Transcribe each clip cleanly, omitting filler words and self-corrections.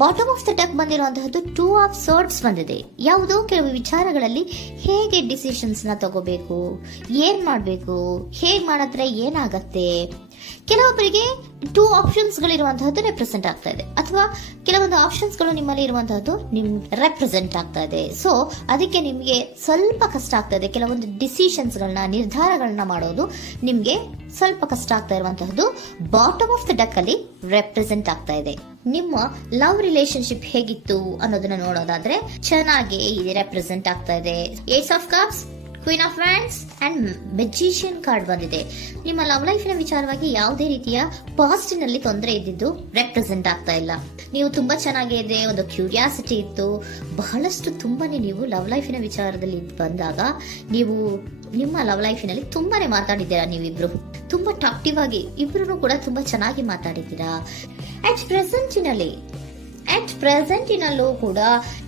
Bottom of the deck ಬಂದಿರುವಂತಹದ್ದು 2 of swords ಬಂದಿದೆ. ಯಾವುದೋ ಕೆಲವು ವಿಚಾರಗಳಲ್ಲಿ ಹೇಗೆ ಡಿಸಿಷನ್ಸ್ ನ ತಗೋಬೇಕು, ಏನ್ ಮಾಡ್ಬೇಕು, ಹೇಗ್ ಮಾಡಿದ್ರೆ ಏನಾಗತ್ತೆ. ಕೆಲವೊಬ್ಬರಿಗೆ 2 ಆಪ್ಷನ್ಸ್ ಗಳಿರುವಂತಹದ್ದು ರೆಪ್ರೆಸೆಂಟ್ ಆಗ್ತಾ ಇದೆ, ಅಥವಾ ಕೆಲವೊಂದು ಆಪ್ಷನ್ಸ್ ಗಳು ನಿಮ್ಮಲ್ಲಿ ಇರುವಂತಹದ್ದು ನಿಮ್ ರೆಪ್ರೆಸೆಂಟ್ ಆಗ್ತಾ ಇದೆ. ಸೊ ಅದಕ್ಕೆ ನಿಮ್ಗೆ ಸ್ವಲ್ಪ ಕಷ್ಟ ಆಗ್ತಾ ಇದೆ. ಕೆಲವೊಂದು ಡಿಸಿಷನ್ಸ್ ಗಳನ್ನ, ನಿರ್ಧಾರಗಳನ್ನ ಮಾಡೋದು ನಿಮ್ಗೆ ಸ್ವಲ್ಪ ಕಷ್ಟ ಆಗ್ತಾ ಇರುವಂತಹದ್ದು ಬಾಟಮ್ ಆಫ್ ದ ಡೆಕ್ ಅಲ್ಲಿ ರೆಪ್ರೆಸೆಂಟ್ ಆಗ್ತಾ ಇದೆ. ನಿಮ್ಮ ಲವ್ ರಿಲೇಶನ್ಶಿಪ್ ಹೇಗಿತ್ತು ಅನ್ನೋದನ್ನ ನೋಡೋದಾದ್ರೆ ಚೆನ್ನಾಗಿ ಇದು ರೆಪ್ರೆಸೆಂಟ್ ಆಗ್ತಾ ಇದೆ. Ace of cups, queen of wands and magician card ಬಂದಿದೆ. ನಿಮ್ಮ ಲವ್ ಲೈಫಿನ ವಿಚಾರವಾಗಿ ಯಾವುದೇ ರೀತಿಯ ಪಾಸಿಟಿವ್ ನಲ್ಲಿ ತೊಂದರೆ ಇದ್ದಿದ್ದು ರೆಪ್ರೆಸೆಂಟ್ ಆಗ್ತಾ ಇಲ್ಲ. ನೀವು ತುಂಬಾ ಚೆನ್ನಾಗಿದೆ, ಒಂದು ಕ್ಯೂರಿಯಾಸಿಟಿ ಇತ್ತು, ಬಹಳಷ್ಟು ತುಂಬಾನೇ ನೀವು ಲವ್ ಲೈಫಿನ ವಿಚಾರದಲ್ಲಿ ಬಂದಾಗ ನೀವು ನಿಮ್ಮ ಲವ್ ಲೈಫಿನಲ್ಲಿ ತುಂಬಾನೇ ಮಾತಾಡಿದ್ದೀರಾ. ನೀವಿಬ್ರು ತುಂಬಾ ಟಾಕ್ಟಿವ್ ಆಗಿ ಇಬ್ರು ಕೂಡ ತುಂಬಾ ಚೆನ್ನಾಗಿ ಮಾತಾಡಿದ್ದೀರಾ. ಅಟ್ ಪ್ರೆಸೆಂಟಿನಲ್ಲೂ ಕೂಡ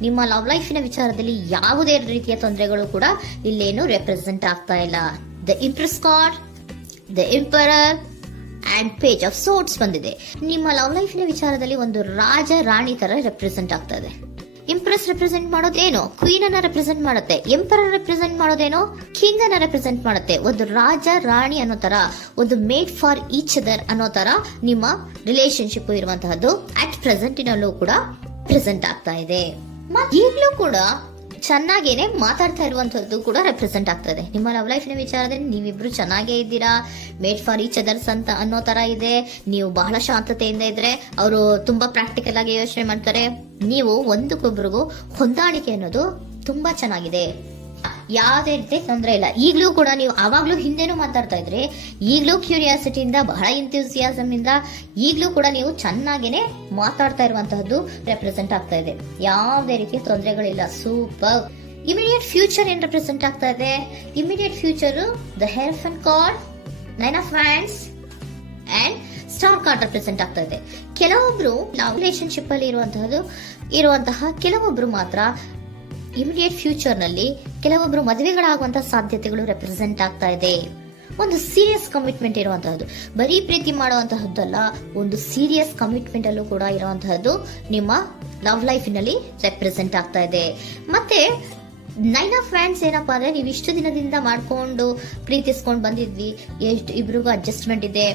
ನಿಮ್ಮ ಲವ್ ಲೈಫಿನ ವಿಚಾರದಲ್ಲಿ ಯಾವುದೇ ರೀತಿಯ ತೊಂದರೆಗಳು ಕೂಡ ಇಲ್ಲೇನು ರೆಪ್ರೆಸೆಂಟ್ ಆಗ್ತಾ ಇಲ್ಲ. The empress card, the emperor and page of swords ಬಂದಿದೆ. ನಿಮ್ಮ ಲವ್ ಲೈಫಿನ ವಿಚಾರದಲ್ಲಿ ಒಂದು ರಾಜ ರಾಣಿ ತರ ರೆಪ್ರೆಸೆಂಟ್ ಆಗ್ತಾ ಇದೆ. ಇಂಪ್ರೆಸ್ ರೆಪ್ರೆಸೆಂಟ್ ಮಾಡೋದೇನೋ ಕ್ವೀನ್ ಅನ್ನ ರೆಪ್ರೆಸೆಂಟ್ ಮಾಡುತ್ತೆ, ಎಂಪರರ್ ರೆಪ್ರೆಸೆಂಟ್ ಮಾಡೋದೇನೋ ಕಿಂಗ್ ಅನ್ನ ರೆಪ್ರೆಸೆಂಟ್ ಮಾಡುತ್ತೆ. ಒಂದು ರಾಜ ರಾಣಿ ಅನ್ನೋ ತರ, ಒಂದು ಮೇಡ್ ಫಾರ್ ಈಚ್ ಅದರ್ ಅನ್ನೋ ತರ ನಿಮ್ಮ ರಿಲೇಶನ್ಶಿಪ್ ಇರುವಂತಹದ್ದು ಅಟ್ ಪ್ರೆಸೆಂಟಿನಲ್ಲೂ ಕೂಡ ಪ್ರೆಸೆಂಟ್ ಆಗ್ತಾ ಇದೆ. ಈಗಲೂ ಕೂಡ ಚೆನ್ನಾಗೇನೆ ಮಾತಾಡ್ತಾ ಇರುವಂತದ್ದು ಕೂಡ ರೆಪ್ರೆಸೆಂಟ್ ಆಗ್ತಾ ಇದೆ. ನಿಮ್ಮ ಲವ್ ಲೈಫಿನ ವಿಚಾರದಲ್ಲಿ ನೀವಿಬ್ರು ಚೆನ್ನಾಗೇ ಇದ್ದೀರಾ, ಮೇಡ್ ಫಾರ್ ಈಚ್ ಅದರ್ಸ್ ಅಂತ ಅನ್ನೋ ತರ ಇದೆ. ನೀವು ಬಹಳ ಶಾಂತತೆಯಿಂದ ಇದ್ರೆ ಅವರು ತುಂಬಾ ಪ್ರಾಕ್ಟಿಕಲ್ ಆಗಿ ಯೋಚನೆ ಮಾಡ್ತಾರೆ. ನೀವು ಒಂದಕ್ಕೊಬ್ರಿಗೂ ಹೊಂದಾಣಿಕೆ ಅನ್ನೋದು ತುಂಬಾ ಚೆನ್ನಾಗಿದೆ, ಯಾವುದೇ ರೀತಿ ತೊಂದರೆ ಇಲ್ಲ. ಈಗಲೂ ಕೂಡ ನೀವು ಅವಾಗ್ಲೂ ಹಿಂದೆನೂ ಮಾತಾಡ್ತಾ ಇದ್ರಿ, ಈಗಲೂ ಕ್ಯೂರಿಯಾಸಿಟಿಯಿಂದ, ಬಹಳ ಇಂಥ್ಯೂಸಿಯಾಸಮ್ ಇಂದ ಈಗಲೂ ಕೂಡ ನೀವು ಚೆನ್ನಾಗೇನೆ ಮಾತಾಡ್ತಾ ಇರುವಂತಹದ್ದು ರೆಪ್ರೆಸೆಂಟ್ ಆಗ್ತಾ ಇದೆ. ಯಾವುದೇ ರೀತಿ ತೊಂದರೆಗಳಿಲ್ಲ, ಸೂಪರ್. ಇಮಿಡಿಯೇಟ್ ಫ್ಯೂಚರ್ ಏನ್ ರೆಪ್ರೆಸೆಂಟ್ ಆಗ್ತಾ ಇದೆ? Immediate future the hierophant card, 9 of wands and star card represent ಆಗ್ತಾ ಇದೆ. ಕೆಲವೊಬ್ರು ಲವ್ ರಿಲೇಶನ್ಶಿಪ್ ಅಲ್ಲಿ ಇರುವಂತಹ ಕೆಲವೊಬ್ರು ಮಾತ್ರ ಇಮಿಡಿಯೇಟ್ ಫ್ಯೂಚರ್ ನಲ್ಲಿ ಕೆಲವೊಬ್ರು ಮದುವೆಗಳಾಗುವಂತಹ ಸಾಧ್ಯತೆಗಳು ರೆಪ್ರೆಸೆಂಟ್ ಆಗ್ತಾ ಇದೆ. ಒಂದು ಸೀರಿಯಸ್ ಕಮಿಟ್ಮೆಂಟ್ ಇರುವಂತಹದ್ದು, ಬರೀ ಪ್ರೀತಿ ಮಾಡುವಂತಹದ್ದಲ್ಲ, ಒಂದು ಸೀರಿಯಸ್ ಕಮಿಟ್ಮೆಂಟ್ ಅಲ್ಲೂ ಕೂಡ ಇರುವಂತಹದ್ದು ನಿಮ್ಮ ಲವ್ ಲೈಫಿನಲ್ಲಿ ರೆಪ್ರೆಸೆಂಟ್ ಆಗ್ತಾ ಇದೆ. ಮತ್ತೆ 9 ಆಫ್ ವ್ಯಾಂಡ್ಸ್ ಏನಪ್ಪಾ ಅಂದ್ರೆ, ನೀವು ಇಷ್ಟು ದಿನದಿಂದ ಮಾಡ್ಕೊಂಡು ಪ್ರೀತಿಸ್ಕೊಂಡು ಬಂದಿದ್ವಿ, ಇಬ್ರಿಗೂ ಅಡ್ಜಸ್ಟ್ಮೆಂಟ್ ಇದೆ,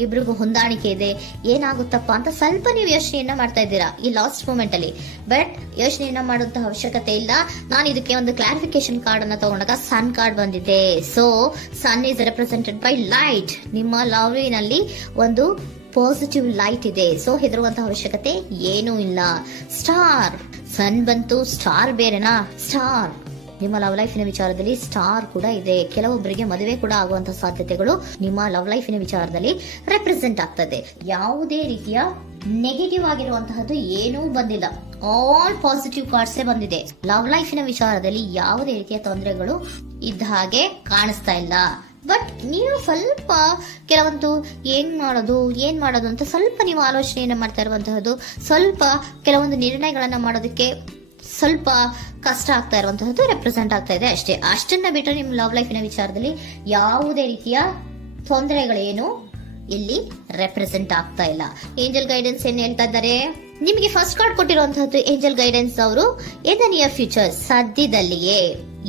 ಇಬ್ರಿಗೂ ಹೊಂದಾಣಿಕೆ ಇದೆ, ಏನಾಗುತ್ತಪ್ಪ ಅಂತ ಸ್ವಲ್ಪ ನೀವು ಯೋಚನೆಯನ್ನ ಮಾಡ್ತಾ ಇದ್ದೀರಾ ಈ ಲಾಸ್ಟ್ ಮೂಮೆಂಟ್ ಅಲ್ಲಿ. ಬಟ್ ಯೋಚನೆಯನ್ನ ಮಾಡುವಂತಹ ಅವಶ್ಯಕತೆ ಇಲ್ಲ. ನಾನು ಇದಕ್ಕೆ ಒಂದು ಕ್ಲಾರಿಫಿಕೇಶನ್ ಕಾರ್ಡ್ ಅನ್ನ ತಗೊಂಡಾಗ ಸನ್ ಕಾರ್ಡ್ ಬಂದಿದೆ. So sun is represented by light. ನಿಮ್ಮ ಲವ್ನಲ್ಲಿ ಒಂದು ಪಾಸಿಟಿವ್ ಲೈಟ್ ಇದೆ. ಸೊ ಹೆದರುವಂತಹ ಅವಶ್ಯಕತೆ ಏನೂ ಇಲ್ಲ. ಸ್ಟಾರ್, ಸನ್ ಬಂತು, ಸ್ಟಾರ್ ಬೇರೆನಾ? ಸ್ಟಾರ್ ನಿಮ್ಮ ಲವ್ ಲೈಫಿನ ವಿಚಾರದಲ್ಲಿ ಸ್ಟಾರ್ ಕೂಡ ಇದೆ. ಕೆಲವೊಬ್ಬರಿಗೆ ಮದುವೆ ಕೂಡ ಆಗುವಂತಹ ಸಾಧ್ಯತೆಗಳು ನಿಮ್ಮ ಲವ್ ಲೈಫಿನ ವಿಚಾರದಲ್ಲಿ ರೆಪ್ರೆಸೆಂಟ್ ಆಗ್ತದೆ. ಯಾವುದೇ ರೀತಿಯ ನೆಗೆಟಿವ್ ಆಗಿರುವಂತಹದ್ದು ಏನೂ ಬಂದಿಲ್ಲ, ಆಲ್ ಪಾಸಿಟಿವ್ ಕಾರ್ಡ್ಸೇ ಬಂದಿದೆ. ಲವ್ ಲೈಫಿನ ವಿಚಾರದಲ್ಲಿ ಯಾವುದೇ ರೀತಿಯ ತೊಂದರೆಗಳು ಇದ್ದ ಹಾಗೆ ಕಾಣಿಸ್ತಾ ಇಲ್ಲ. ಬಟ್ ನೀವು ಸ್ವಲ್ಪ ಕೆಲವೊಂದು ಏನ್ ಮಾಡೋದು ಅಂತ ಸ್ವಲ್ಪ ನೀವು ಆಲೋಚನೆಯನ್ನ ಮಾಡ್ತಾ ಇರುವಂತಹದ್ದು, ಸ್ವಲ್ಪ ಕೆಲವೊಂದು ನಿರ್ಣಯಗಳನ್ನ ಮಾಡೋದಕ್ಕೆ ಸ್ವಲ್ಪ ಕಷ್ಟ ಆಗ್ತಾ ಇರುವಂತಹದ್ದು ರೆಪ್ರೆಸೆಂಟ್ ಆಗ್ತಾ ಇದೆ ಅಷ್ಟೇ. ಅಷ್ಟನ್ನ ಬಿಟ್ಟರೆ ನಿಮ್ಮ ಲವ್ ಲೈಫಿನ ವಿಚಾರದಲ್ಲಿ ಯಾವುದೇ ರೀತಿಯ ತೊಂದರೆಗಳೇನು ಇಲ್ಲಿ ರೆಪ್ರೆಸೆಂಟ್ ಆಗ್ತಾ ಇಲ್ಲ. ಏಂಜಲ್ ಗೈಡೆನ್ಸ್ ಏನ್ ಹೇಳ್ತಾ ಇದ್ದಾರೆ? ನಿಮಗೆ ಫಸ್ಟ್ ಕಾರ್ಡ್ ಕೊಟ್ಟಿರುವಂತಹದ್ದು ಏಂಜಲ್ ಗೈಡೆನ್ಸ್ ಅವರು ಇನ್ ದ ನಿಯರ್ ಫ್ಯೂಚರ್, ಸದ್ಯದಲ್ಲಿಯೇ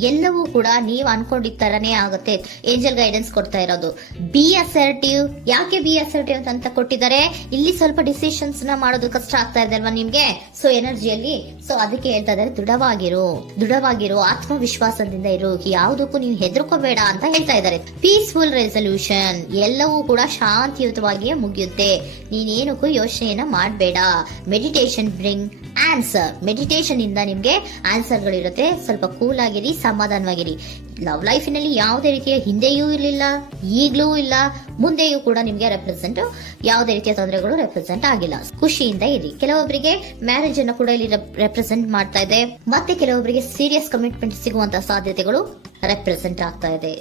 ಎಲ್ಲವೂ ಕೂಡ ನೀವು ಅನ್ಕೊಂಡಿದ್ದ ತರನೇ ಆಗುತ್ತೆ. ಏಂಜಲ್ ಗೈಡೆನ್ಸ್ ಕೊಡ್ತಾ ಇರೋದು ಬಿ ಅಸರ್ಟಿವ್. ಯಾಕೆ ಬಿ ಅಸರ್ಟಿವ್ ಅಂತ ಕೊಟ್ಟಿದ್ದಾರೆ? ಇಲ್ಲಿ ಸ್ವಲ್ಪ ಡಿಸಿಷನ್ಸ್ ನ ಮಾಡೋದು ಕಷ್ಟ ಆಗ್ತಾ ಇದೆ ಅಲ್ವಾ ನಿಮ್ಗೆ, ಸೊ ಎನರ್ಜಿಯಲ್ಲಿ. ಸೊ ಅದಕ್ಕೆ ಹೇಳ್ತಾ ಇದ್ದಾರೆ ದೃಢವಾಗಿರು, ಆತ್ಮವಿಶ್ವಾಸದಿಂದ ಇರು, ಯಾವುದಕ್ಕೂ ನೀವು ಹೆದರ್ಕೋಬೇಡ ಅಂತ ಹೇಳ್ತಾ ಇದ್ದಾರೆ. ಪೀಸ್ಫುಲ್ ರೆಸಲ್ಯೂಷನ್, ಎಲ್ಲವೂ ಕೂಡ ಶಾಂತಿಯುತವಾಗಿಯೇ ಮುಗಿಯುತ್ತೆ, ನೀನೇನಕ್ಕೂ ಯೋಚನೆಯನ್ನ ಮಾಡಬೇಡ. ಮೆಡಿಟೇಷನ್ ಬ್ರಿಂಗ್ ಆನ್ಸರ್, ಮೆಡಿಟೇಷನ್ ಇಂದ ನಿಮ್ಗೆ ಆನ್ಸರ್ ಗಳಿರುತ್ತೆ. ಸ್ವಲ್ಪ ಕೂಲ್ ಆಗಿರಿ, ಸಮಾಧಾನವಾಗಿರಿ. ಲವ್ ಲೈಫಿನಲ್ಲಿ ಯಾವುದೇ ರೀತಿಯ ಹಿಂದೆಯೂ ಇರಲಿಲ್ಲ, ಈಗಲೂ ಇಲ್ಲ, ಮುಂದೆಯೂ ಕೂಡ ನಿಮ್ಗೆ ಯಾವುದೇ ರೀತಿಯ ತೊಂದರೆಗಳು ರೆಪ್ರೆಸೆಂಟ್ ಆಗಿಲ್ಲ. ಖುಷಿಯಿಂದ ಇರಿ. ಕೆಲವೊಬ್ಬರಿಗೆ ಮ್ಯಾರೇಜ್ ಅನ್ನು ಕೂಡ ಇಲ್ಲಿ ರೆಪ್ರೆಸೆಂಟ್ ಮಾಡ್ತಾ ಇದೆ, ಮತ್ತೆ ಕೆಲವೊಬ್ಬರಿಗೆ ಸೀರಿಯಸ್ ಕಮಿಟ್ಮೆಂಟ್ ಸಿಗುವಂತಹ ಸಾಧ್ಯತೆಗಳು ರೆಪ್ರೆಸೆಂಟ್ ಆಗ್ತಾ ಇದೆ.